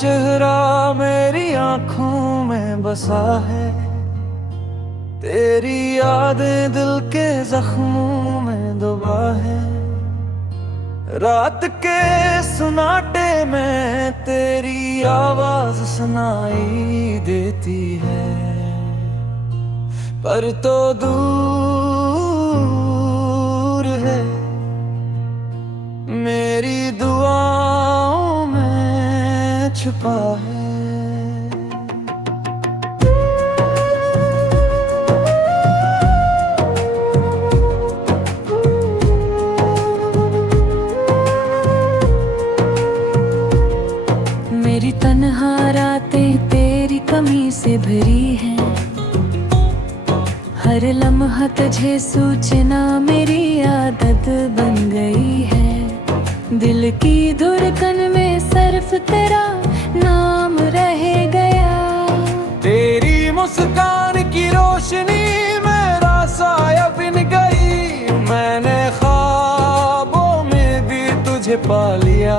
चेहरा मेरी आंखों में बसा है, तेरी यादें दिल के जख्मों में दबा है। रात के सुनाटे में तेरी आवाज सुनाई देती है, पर तो दूर है मेरी दुआओं में छुपा है। मेरी तन्हा रातें तेरी कमी से भरी हैं, हर लम्हा तुझे सूचना मेरी आदत बन गई है। दिल की धड़कन में सिर्फ तेरा नाम रह गया, तेरी मुस्कान की रोशनी मेरा साया बिन गई। मैंने ख्वाबों में भी तुझे पा लिया,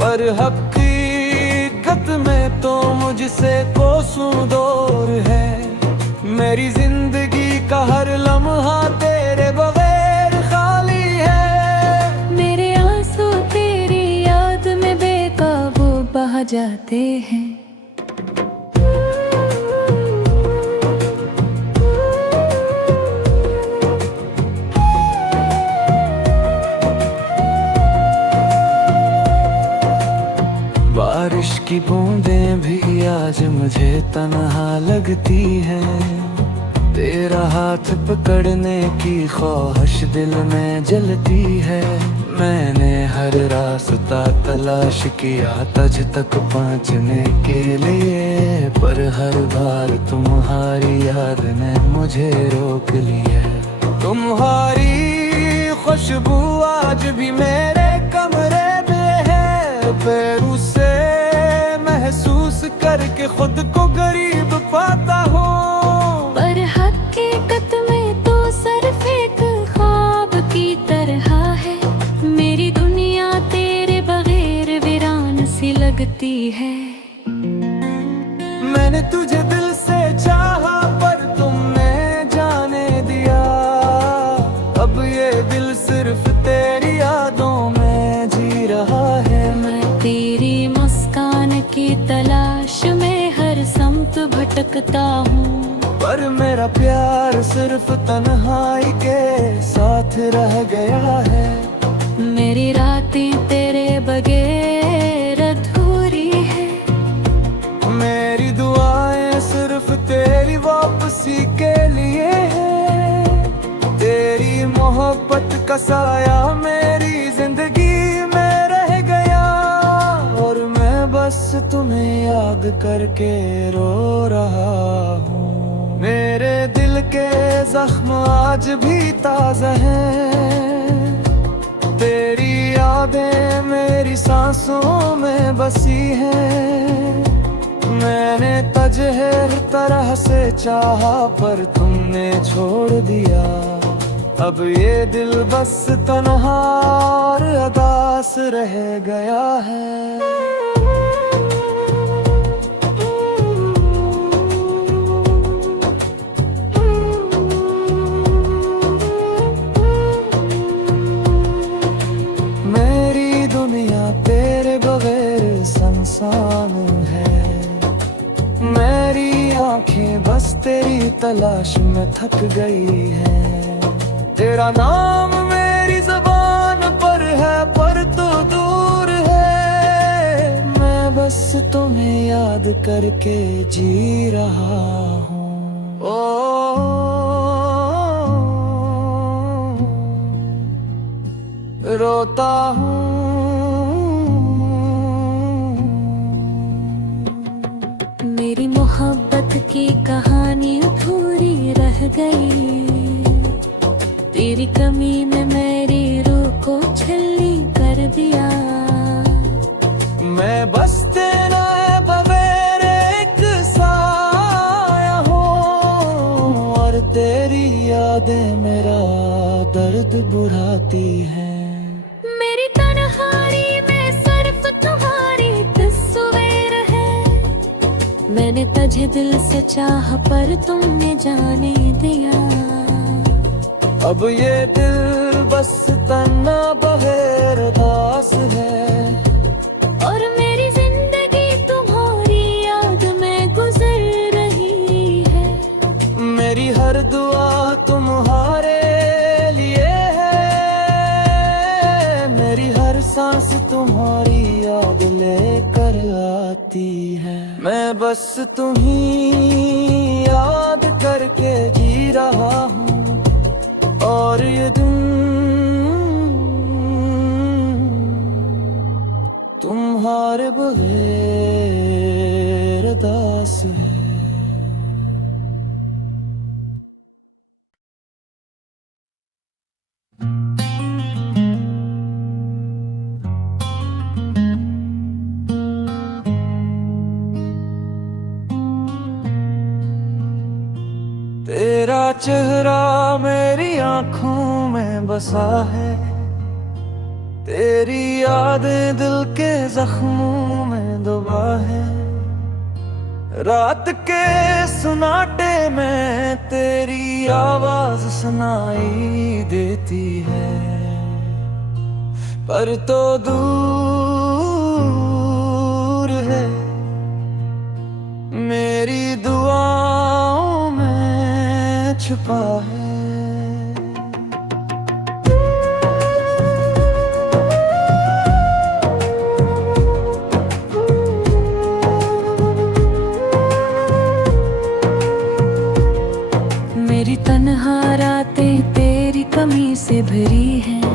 पर हकीकत में तो मुझसे कोसों दूर है। मेरी जिंदगी का हर लम्हा तेरे बगैर खाली है। मेरे आंसू तेरी याद में बेकाबू बह जाते हैं। बारिश की बूंदें भी आज मुझे तन्हा लगती हैं, तेरा हाथ पकड़ने की ख्वाहिश दिल में जलती है। मैंने हर रास्ता तलाश किया तुझ तक पहुंचने के लिए, पर हर बार तुम्हारी याद ने मुझे रोक लिया। तुम्हारी खुशबू आज भी मेरे कमरे में है, पैरों से महसूस करके खुद को गरीब पाता हूँ। पर हकीकत में तो सिर्फ एक ख्वाब की तरह है, मेरी दुनिया तेरे बगैर वीरान सी लगती है। मैंने तुझे दिल से चाहा पर तुमने जाने दिया, अब ये दिल सिर्फ तेरी यादों में जी रहा है। मैं तेरी मुस्कान की तलाश में हर समत भटकता हूँ, पर मेरा प्यार सिर्फ तन्हाई के साथ रह गया है। मेरी रातें तेरे बगैर अधूरी है, मेरी दुआएं सिर्फ तेरी वापसी के लिए है। तेरी मोहब्बत का साया मेरी जिंदगी में रह गया, और मैं बस तुम्हें याद करके रो रहा हूँ। मेरे दिल के जख्म आज भी ताज़ा हैं, तेरी यादें मेरी सांसों में बसी हैं। मैंने तुझे हर तरह से चाहा पर तुमने छोड़ दिया, अब ये दिल बस तन्हा और उदास रह गया है। मेरी दुनिया तेरे बगैर सुनसान है, मेरी आंखें बस तेरी तलाश में थक गई हैं। तेरा नाम मेरी ज़बान पर है पर तो दूर है, मैं बस तुम्हें याद करके जी रहा हूँ। रोता हूँ। मेरी मोहब्बत की कहानी अधूरी रह गई, तेरी कमी ने मेरी रूह को छलनी कर दिया। मैं बस तेरा बगैर एक साया हूँ, और तेरी यादें मेरा दर्द बुढ़ाती हैं। मेरी तन्हाई में सिर्फ तुम्हारी मैंने तुझे दिल से चाहा पर तुमने जाने दिया। अब ये दिल बस तना बगैर दास है, और मेरी जिंदगी तुम्हारी याद में गुजर रही है। मेरी हर दुआ तुम्हारे लिए है, मेरी हर सांस तुम्हारी याद लेकर आती है। मैं बस तुम्हीं याद करके जी रहा हूँ, और ये दिन तुम्हारे बगैर दास है। तेरा चेहरा मेरी आंखों में बसा है, तेरी यादें दिल के जख्मों में दबा है। रात के सुनाटे में तेरी आवाज सुनाई देती है, पर तो दूर है मेरी दुआओं में छुपा है। मेरी तन्हा रातें तेरी कमी से भरी हैं,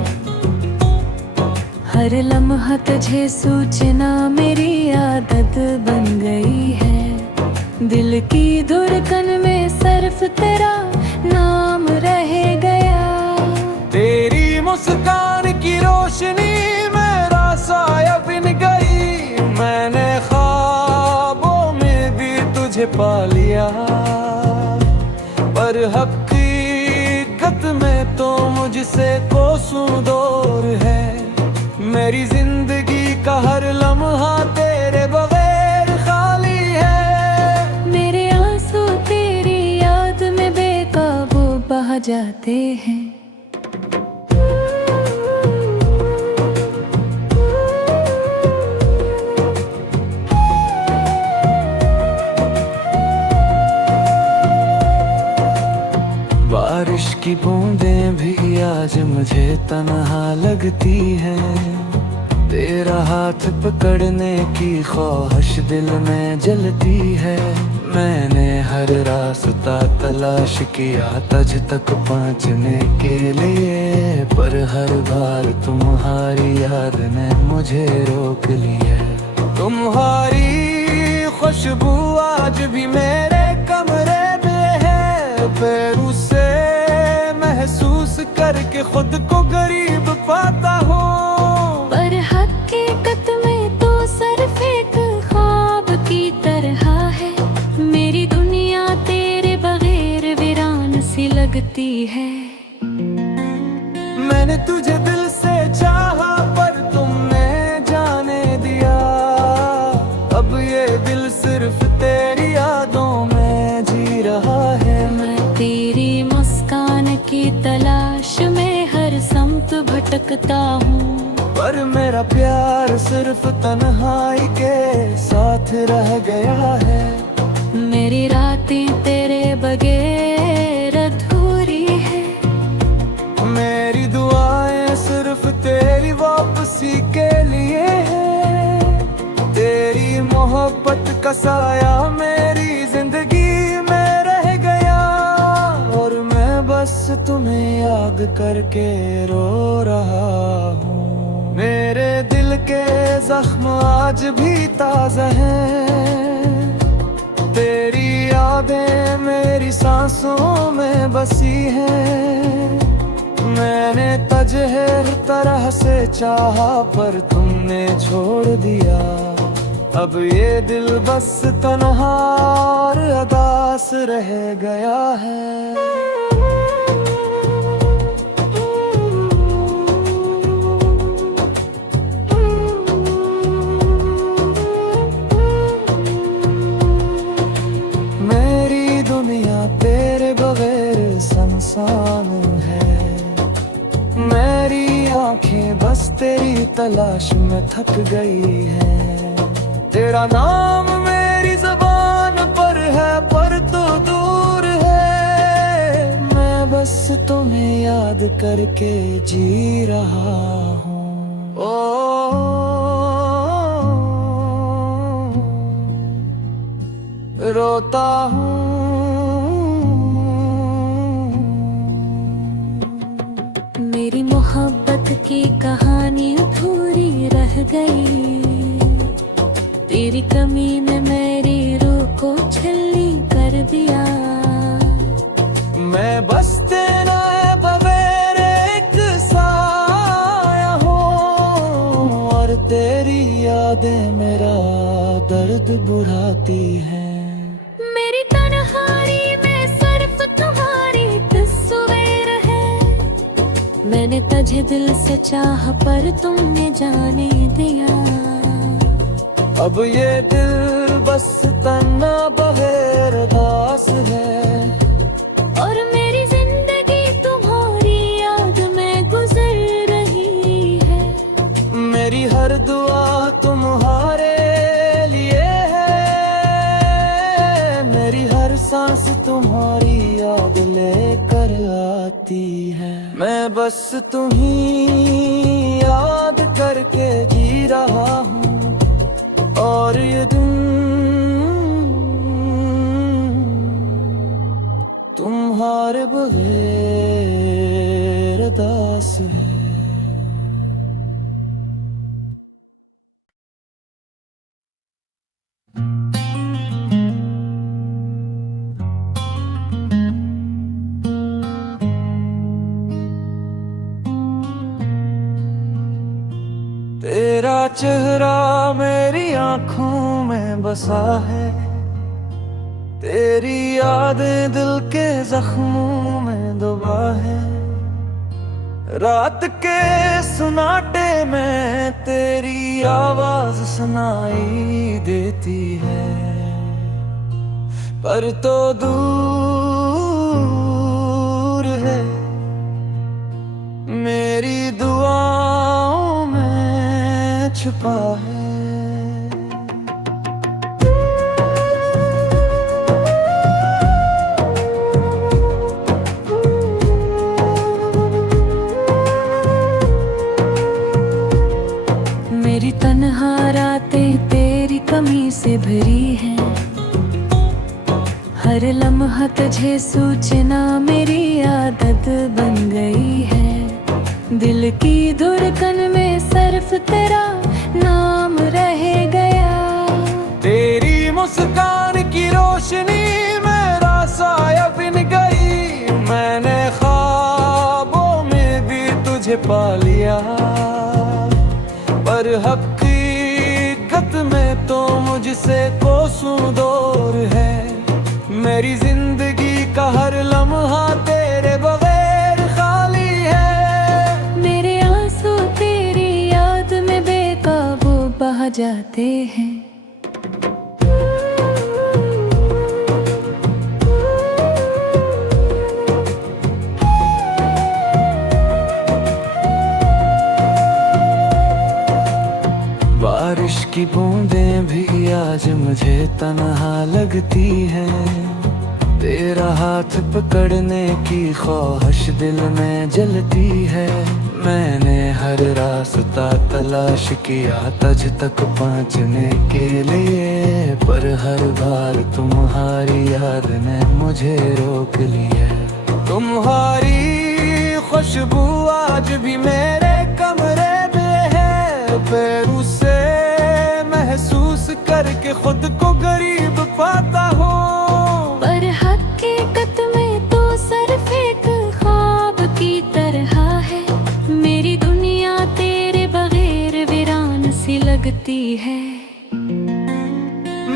हर लम्हा तुझे सूचना मेरी आदत बन गई है। दिल की धड़कन में सिर्फ तेरा नाम रह गया। तेरी मुस्कान की रोशनी मेरा साया बिन गई, मैंने ख्वाबों में भी तुझे पा लिया, पर हकीकत में तो मुझसे कोसों दूर है। मेरी जिंदगी का हर लम्हा तेरे बगैर खाली है। मेरे आंसू तेरी याद में बेकाबू बह जाते हैं। बारिश की बूंदें भी आज मुझे तन्हा लगती है, तेरा हाथ पकड़ने की ख्वाहिश दिल में जलती है। मैंने हर रास्ता तलाश किया तुझ तक पहुंचने के लिए, पर हर बार तुम्हारी याद ने मुझे रोक लिया। तुम्हारी खुशबू आज भी मेरे कमरे में है, पैरों से महसूस करके खुद को गरीब पाता हूँ। पर हकीकत में तो सिर्फ एक ख्वाब की तरह है, मेरी दुनिया तेरे बगैर वीरान सी लगती है। मैंने तुझे दिल से चाहा पर तुमने जाने दिया, अब ये दिल सिर्फ तेरी यादों में जी रहा है। मैं तेरी मुस्कान की तलाश में हर समत भटकता हूँ, पर मेरा प्यार सिर्फ तन्हाई के साथ रह गया है। मेरी रातें तेरे बगैर अधूरी है। मेरी दुआएं सिर्फ तेरी वापसी के लिए है। तेरी मोहब्बत का साया मेरी जिंदगी में रह गया, और मैं बस तुम्हें याद करके रो रहा हूँ। मेरे दिल के जख्म आज भी ताज़ा हैं, तेरी यादें मेरी सांसों में बसी हैं। मैंने तुझे हर तरह से चाहा पर तुमने छोड़ दिया, अब ये दिल बस तन्हा और अदास रह गया है। तलाश में थक गई है। तेरा नाम मेरी ज़बान पर है पर तो दूर है, मैं बस तुम्हें याद करके जी रहा हूँ। रोता हूँ। मेरी मोहब्बत की कहानी अधूरी रह गई, तेरी कमी ने मेरी रूह को छलनी कर दिया। मैं बस तेरा बगैर एक साया हूँ, और तेरी यादें मेरा दर्द बुढ़ाती हैं। मेरी तन्हाई में सिर्फ तुम्हारी तस्वीर है, मैंने तुझे दिल से चाहा पर तुमने जाने दिया। अब ये दिल बस तना बगैर दास है, और मेरी जिंदगी तुम्हारी याद में गुजर रही है। मेरी हर दुआ तुम्हारे लिए है, मेरी हर सांस तुम्हारी याद लेकर आती है। मैं बस तुम्हीं याद करके जी रहा हूँ, और ये दिन तुम्हारे बगैर दास है। तेरा चेहरा मेरी आँखों में बसा है, तेरी यादें दिल के जख्मों में दबा है। रात के सुनाटे में तेरी आवाज सुनाई देती है, पर तो दूर है मेरी दुआओं में छुपा है। मेरी तन्हा रातें तेरी कमी से भरी है, हर लम्हा तुझे सूचना मेरी आदत बन गई है। दिल की धड़कन में सिर्फ तेरा नाम रह गया, तेरी मुस्कान की रोशनी मेरा साया बिन गई। मैंने ख्वाबों में भी तुझे पा लिया, पर हकीकत में तो मुझसे कोसों दूर है। मेरी जिंदगी का हर लम्हा तेरे बगैर खाली है, मेरे आंसू तेरी याद में बेकाबू बह जाते हैं। बारिश की बूंदें भी आज मुझे तन्हा लगती है, तेरा हाथ पकड़ने की ख्वाहिश दिल में जलती है। मैंने हर रास्ता तलाश किया तुझ तक पहुंचने के लिए, पर हर बार तुम्हारी याद ने मुझे रोक लिया। तुम्हारी खुशबू आज भी मेरे कमरे में है, पैरों से महसूस करके खुद को गरीब पाता हूँ। पर हकीकत में तो सिर्फ एक ख्वाब की तरह है, मेरी दुनिया तेरे बगैर वीरान सी लगती है।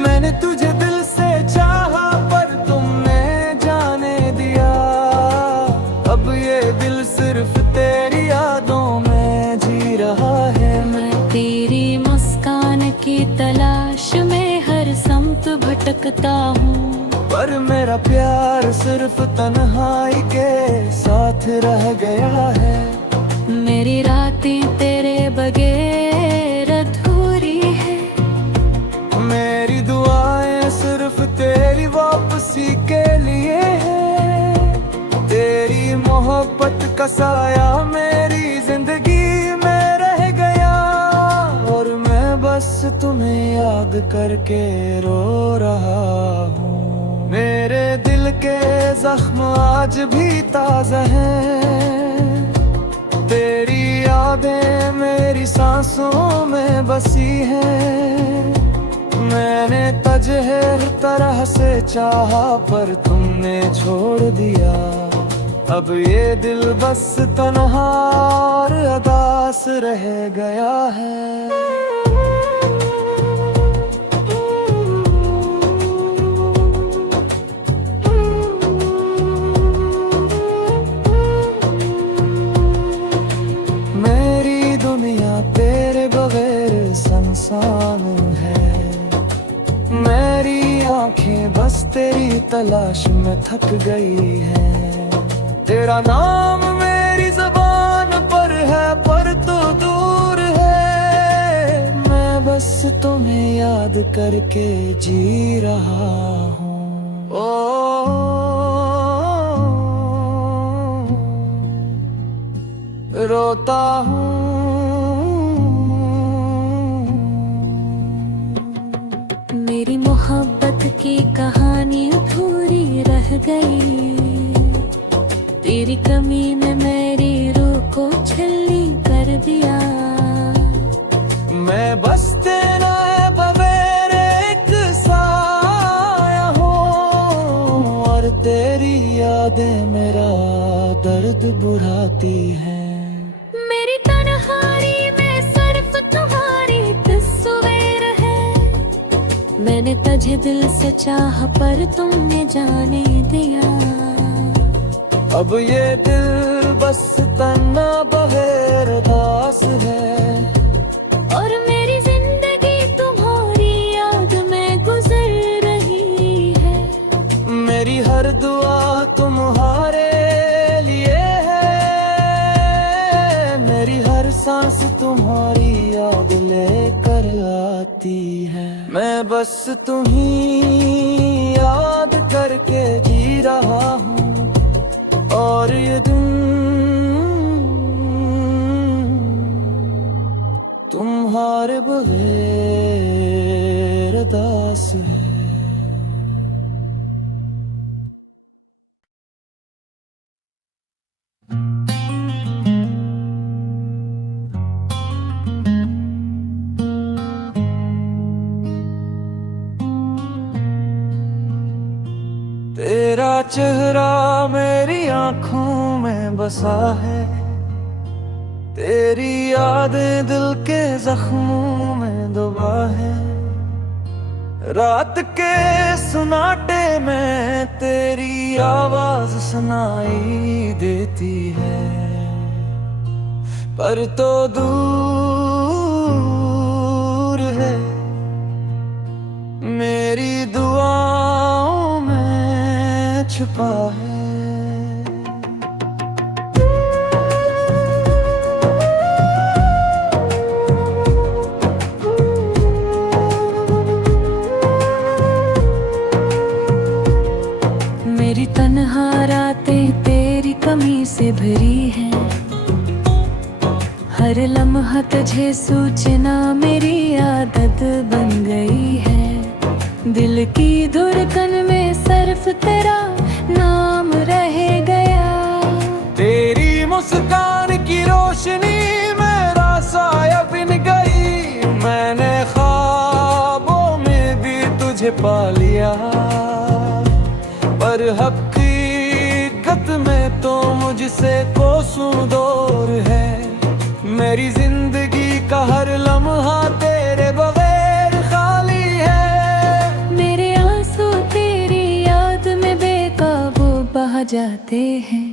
मैंने तुझे दिल से चाहा पर तुमने जाने दिया, अब ये दिल सिर्फ तेरी यादों में जी रहा है। मैं तेरी मुस्कान की तलाश में हर समत भटकता हूँ, पर मेरा प्यार सिर्फ तन्हाई के साथ रह गया है। मेरी रातें तेरे बगैर अधूरी है। मेरी दुआएं सिर्फ तेरी वापसी के लिए है। तेरी मोहब्बत का साया मेरी जिंदगी में रह गया, और मैं बस तुम्हें याद करके रो रहा हूँ। मेरे दिल के जख्म आज भी ताज़ा हैं। तेरी यादें मेरी सांसों में बसी हैं। मैंने तुझे हर तरह से चाहा पर तुमने छोड़ दिया। अब ये दिल बस तन्हा और उदास रह गया है। मेरी दुनिया तेरे बगैर सुनसान है। मेरी आंखें बस तेरी तलाश में थक गई हैं। तेरा नाम मेरी ज़बान पर है पर तू दूर है। मैं बस तुम्हें याद करके जी रहा हूँ। रोता हूँ। मेरी मोहब्बत की कहानी अधूरी रह गई। तेरी कमी ने मेरी रूह को छलनी कर दिया। मैं बस तेरा बगैर एक साया हूँ, और तेरी यादें मेरा दर्द बुढ़ाती हैं। मेरी तन्हाई में सिर्फ तुम्हारी तस्वीर है। मैंने तुझे दिल से चाहा पर तुमने जाने दिया। अब ये दिल बस तन्हा बगैर दास है, और मेरी जिंदगी तुम्हारी याद में गुजर रही है। मेरी हर दुआ तुम्हारे लिए है। मेरी हर सांस तुम्हारी याद लेकर आती है। मैं बस तुम्हीं याद करके जी रहा हूँ, और ये दिन तुम्हारे बगैर दास है। तेरा चेहरा मेरी आँखों में बसा है। तेरी यादें दिल के जख्मों में दबा है। रात के सुनाटे में तेरी आवाज सुनाई देती है, पर तो दूर है। मेरी दुआओं में छुपा है। मेरी तन्हा रातें तेरी कमी से भरी है। हर लम्हा तुझे सूचना मेरी आदत बन गई है। दिल की धड़कन में सिर्फ तेरा नाम रह गया। तेरी मुस्कान की रोशनी मेरा साया बिन गई। मैंने ख्वाबों में भी तुझे पा लिया, पर हकीकत में तो मुझसे कोसों दूर है। मेरी जिंदगी का हर लम्हा तेरे बगैर खाली है। मेरे आंसू तेरी याद में बेकाबू बह जाते हैं।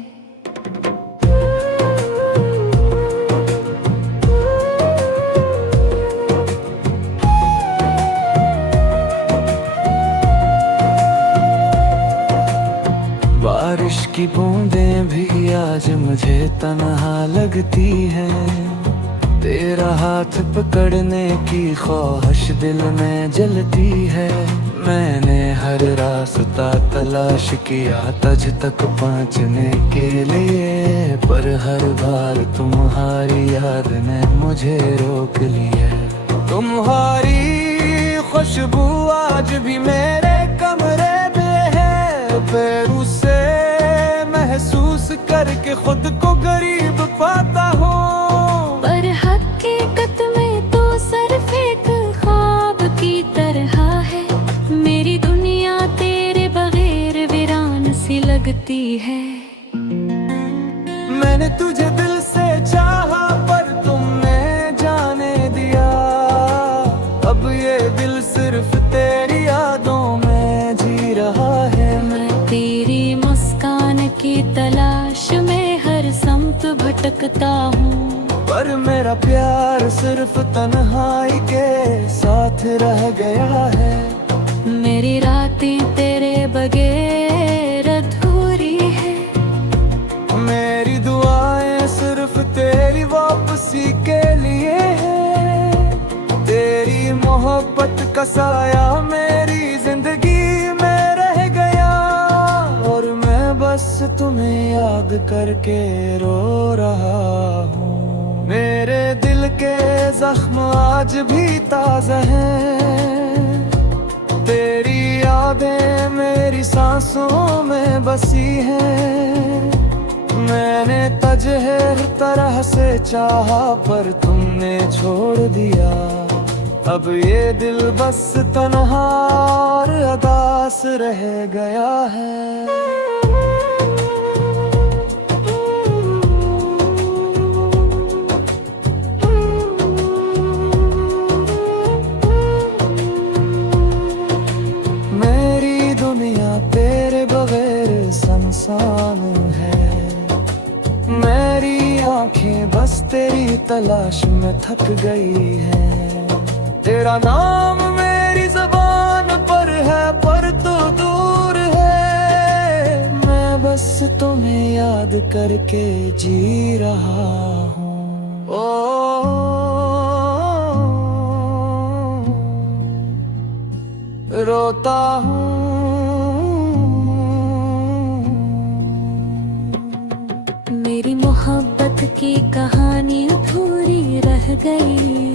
बारिश की बूंदें भी आज मुझे तन्हा लगती है। तेरा हाथ पकड़ने की ख्वाहिश दिल में जलती है। मैंने हर रास्ता तलाश किया तुझ तक पहुंचने के लिए, पर हर बार तुम्हारी याद ने मुझे रोक लिया। तुम्हारी खुशबू आज भी मेरे कमरे में है। पैरों से महसूस करके खुद को गरीब पाता हूँ, पर हकीकत में तो सिर्फ एक ख्वाब की तरह है। मेरी दुनिया तेरे बगैर वीरान सी लगती है। मैंने तुझे दिल से चाहा पर तुमने जाने दिया। अब ये दिल सिर्फ तेरी यादों में जी रहा है। मैं तेरी मुस्कान की तलाश में हर समत भटकता हूँ, पर मेरा प्यार सिर्फ तन्हाई के साथ रह गया है। मेरी रातें तेरे बगैर अधूरी है। मेरी दुआएं सिर्फ तेरी वापसी के लिए है। तेरी मोहब्बत का साया मेरी जिंदगी में रह गया, और मैं बस तुम्हें याद करके रो रहा हूँ। मेरे दिल के जख्म आज भी ताज़ा हैं। तेरी यादें मेरी सांसों में बसी हैं। मैंने तुझे हर तरह से चाहा पर तुमने छोड़ दिया। अब ये दिल बस तन्हा और उदास रह गया है। मेरी दुनिया तेरे बगैर सुनसान है। मेरी आंखें बस तेरी तलाश में थक गई है। तेरा नाम मेरी ज़बान पर है पर तू दूर है। मैं बस तुम्हें याद करके जी रहा हूँ। रोता हूँ। मेरी मोहब्बत की कहानी अधूरी रह गई।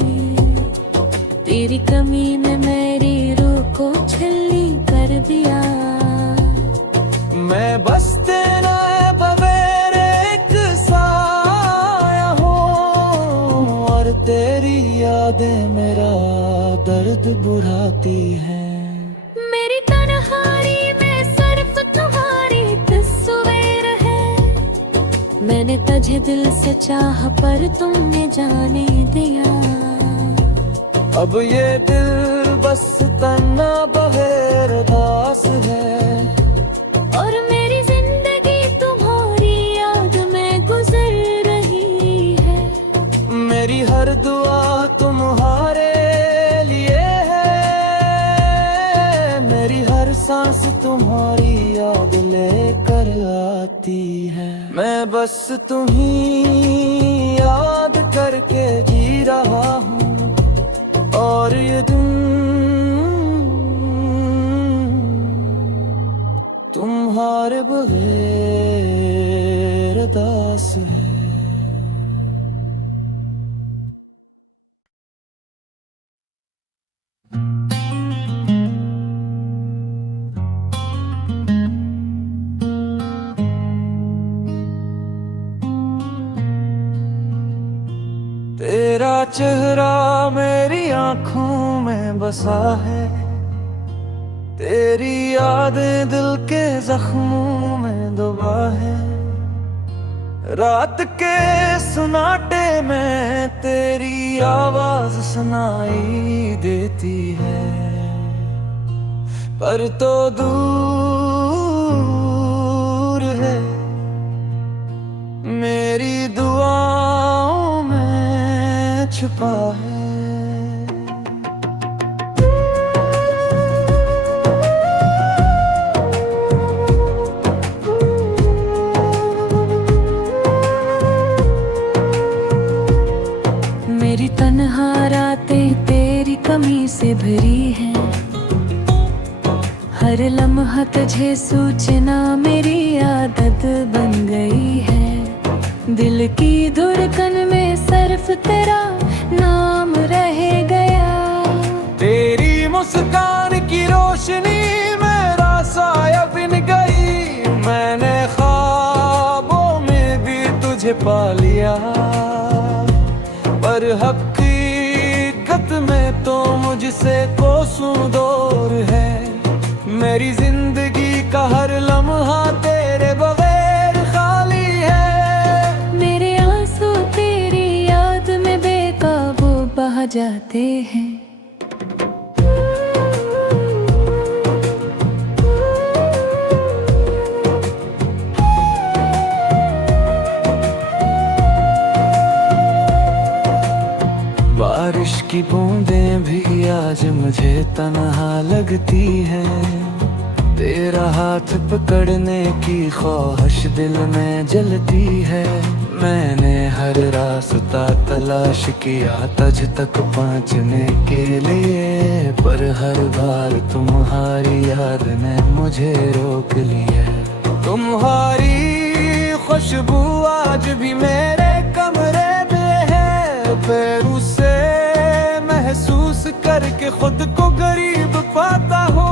तेरी कमी ने मेरी रूह को छलनी कर दिया। मैं बस तेरा बगैर एक साया हूँ, और तेरी यादें मेरा दर्द बुढ़ाती हैं। मेरी तन्हाई में सिर्फ तुम्हारी तस्वीर है। मैंने तुझे दिल से चाहा पर तुमने जाने दिया। अब ये दिल बस तना बगैर दास है, और मेरी जिंदगी तुम्हारी याद में गुजर रही है। मेरी हर दुआ तुम्हारे लिए है। मेरी हर सांस तुम्हारी याद लेकर आती है। मैं बस तुम्हीं याद करके जी रहा हूँ, और ये दिन तुम्हारे बगैर दास है। तेरा चेहरा मेरी आँखों में बसा है। तेरी यादें दिल के जख्मों में दबा है। रात के सुनाटे में तेरी आवाज सुनाई देती है, पर तो दूर है। मेरी दुआओं में छुपा है। भरी है। हर लम्हा तुझे सूचना मेरी आदत बन गई है। दिल की धड़कन में सिर्फ तेरा नाम रह गया। तेरी मुस्कान की रोशनी मेरा साया बिन गई। मैंने ख्वाबों में भी तुझे पा लिया, पर हकीकत में तो मुझसे कोसों दूर है। मेरी जिंदगी का हर लम्हा तेरे बगैर खाली है। मेरे आंसू तेरी याद में बेकाबू बह जाते हैं। बारिश की बूंदें भी आज मुझे तन्हा लगती है। तेरा हाथ पकड़ने की ख्वाहिश दिल में जलती है। मैंने हर रास्ता तलाश किया तुझ तक पहुंचने के लिए, पर हर बार तुम्हारी याद ने मुझे रोक लिया। तुम्हारी खुशबू आज भी मेरे कमरे में है। पैरों से महसूस करके खुद को गरीब पाता हूँ,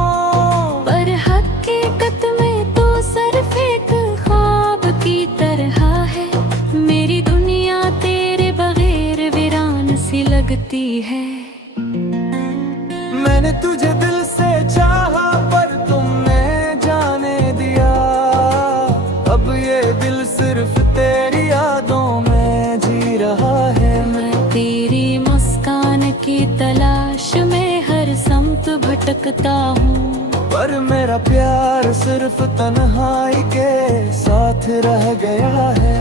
पर हकीकत में तो सिर्फ एक ख्वाब की तरह है। मेरी दुनिया तेरे बगैर वीरान सी लगती है। मैंने तुझे दिल से चाहा पर तुमने जाने दिया। अब ये दिल सिर्फ तेरी यादों में जी रहा है। मैं तेरी मुस्कान की तलाश में हर समत भटकता हूँ, पर मेरा प्यार सिर्फ तन्हाई के साथ रह गया है।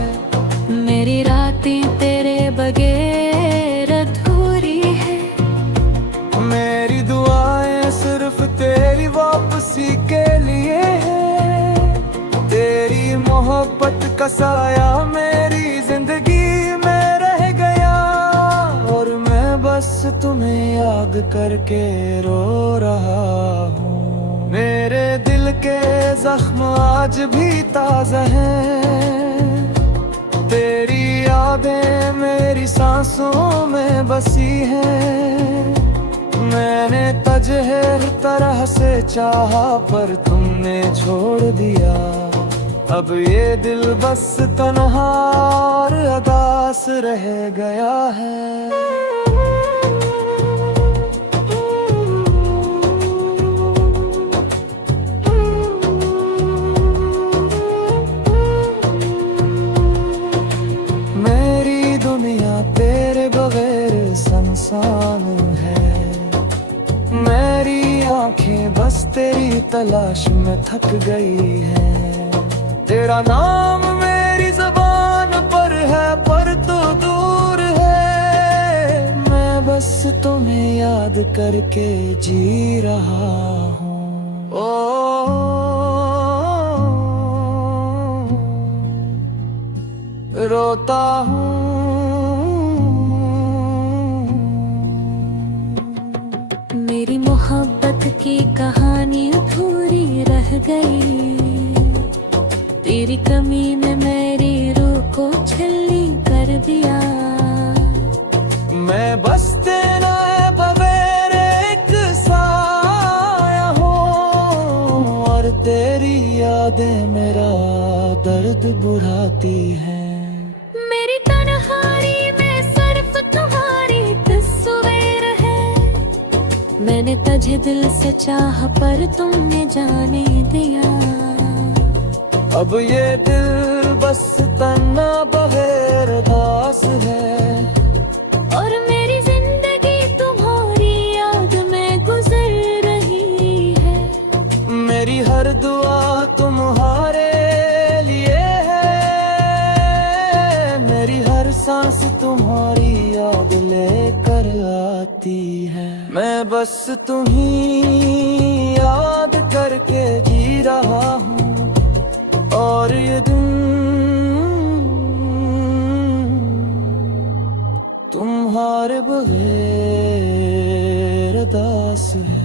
मेरी रातें तेरे बगैर अधूरी है। मेरी दुआएं सिर्फ तेरी वापसी के लिए है। तेरी मोहब्बत का साया मेरी जिंदगी में रह गया, और मैं बस तुम्हें याद करके रो रहा हूँ। मेरे दिल के जख्म आज भी ताज़ा हैं। तेरी यादें मेरी सांसों में बसी हैं। मैंने तुझे हर तरह से चाहा पर तुमने छोड़ दिया। अब ये दिल बस तन्हा और अदास रह गया है। मेरी दुनिया तेरे बगैर सुनसान है। मेरी आंखें बस तेरी तलाश में थक गई है। तेरा नाम मेरी ज़बान पर है पर तू दूर है। मैं बस तुम्हें याद करके जी रहा हूँ। रोता हूँ। मेरी मोहब्बत की कहानी अधूरी रह गई। तेरी कमी ने मेरी रूह को छलनी कर दिया। मैं बस तेरा बगैर एक साया हूँ, और तेरी यादें मेरा दर्द बुढ़ाती हैं। मेरी तन्हाई में सिर्फ तुम्हारी तस्वीर है। मैंने तुझे दिल से चाहा पर तुमने जाने दिया। अब ये दिल बस तना बगैर दास है, और मेरी जिंदगी तुम्हारी याद में गुजर रही है। मेरी हर दुआ तुम्हारे लिए है। मेरी हर सांस तुम्हारी याद लेकर आती है। मैं बस तुम्हीं याद करके जी रहा हूँ, और ये दिन तुम्हारे बगैर पास है।